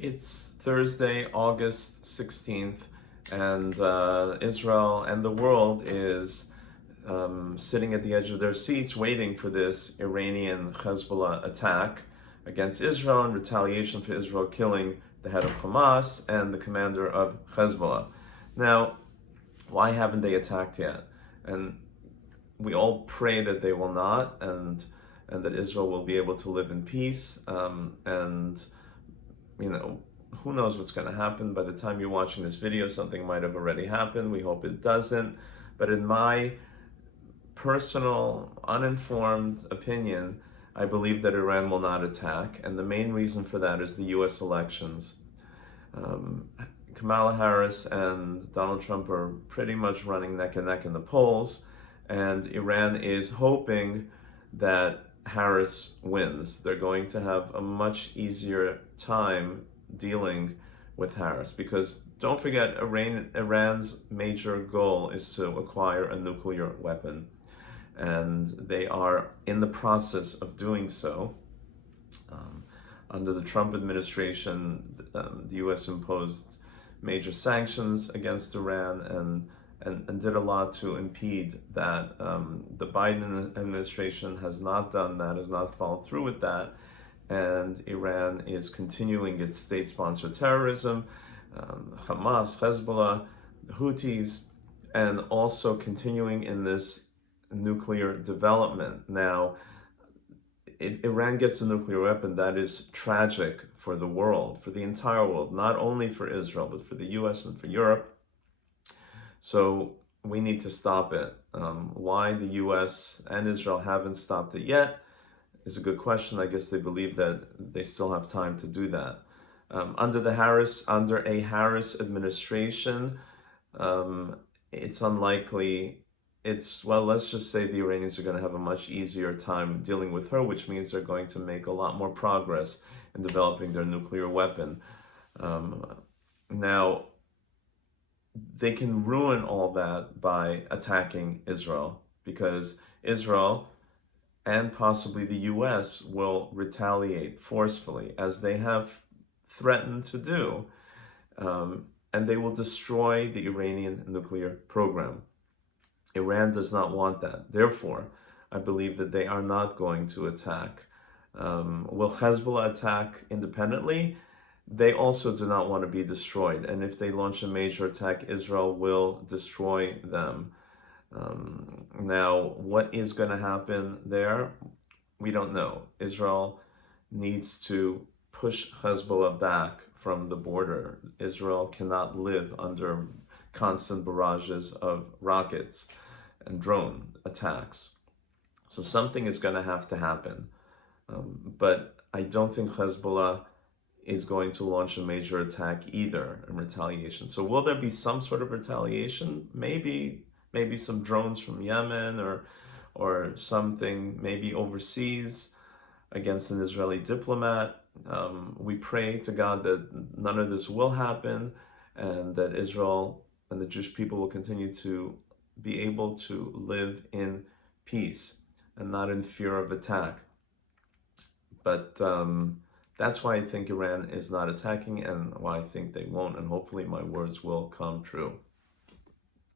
It's Thursday, August 16th, and Israel and the world is sitting at the edge of their seats waiting for this Iranian Hezbollah attack against Israel in retaliation for Israel killing the head of Hamas and the commander of Hezbollah. Now, why haven't they attacked yet? And we all pray that they will not, and that Israel will be able to live in peace, and who knows what's going to happen. By the time you're watching this video, something might have already happened. We hope it doesn't. But in my personal, uninformed opinion, I believe that Iran will not attack. And the main reason for that is the US elections. Kamala Harris and Donald Trump are pretty much running neck and neck in the polls. And Iran is hoping that Harris wins. They're going to have a much easier time dealing with Harris, because don't forget, Iran's major goal is to acquire a nuclear weapon, and they are in the process of doing so. Under the Trump administration, the U.S. imposed major sanctions against Iran and did a lot to impede that. The Biden administration has not done that, has not followed through with that, and Iran is continuing its state-sponsored terrorism, Hamas, Hezbollah, Houthis, and also continuing in this nuclear development. Now, if Iran gets a nuclear weapon, that is tragic for the world, for the entire world, not only for Israel, but for the US and for Europe. So we need to stop it. Why the US and Israel haven't stopped it yet is a good question. I guess they believe that they still have time to do that. Under a Harris administration, it's unlikely. Let's just say the Iranians are going to have a much easier time dealing with her, which means they're going to make a lot more progress in developing their nuclear weapon. Now, they can ruin all that by attacking Israel, because Israel and possibly the US will retaliate forcefully, as they have threatened to do, and they will destroy the Iranian nuclear program. Iran does not want that. Therefore, I believe that they are not going to attack. Will Hezbollah attack independently? They also do not want to be destroyed. And if they launch a major attack, Israel will destroy them. Now, what is going to happen there? We don't know. Israel needs to push Hezbollah back from the border. Israel cannot live under constant barrages of rockets and drone attacks. So something is going to have to happen. But I don't think Hezbollah is going to launch a major attack either in retaliation. So will there be some sort of retaliation? Maybe some drones from Yemen or something, maybe overseas against an Israeli diplomat. We pray to God that none of this will happen, and that Israel and the Jewish people will continue to be able to live in peace and not in fear of attack. But that's why I think Iran is not attacking, and why I think they won't, and hopefully my words will come true.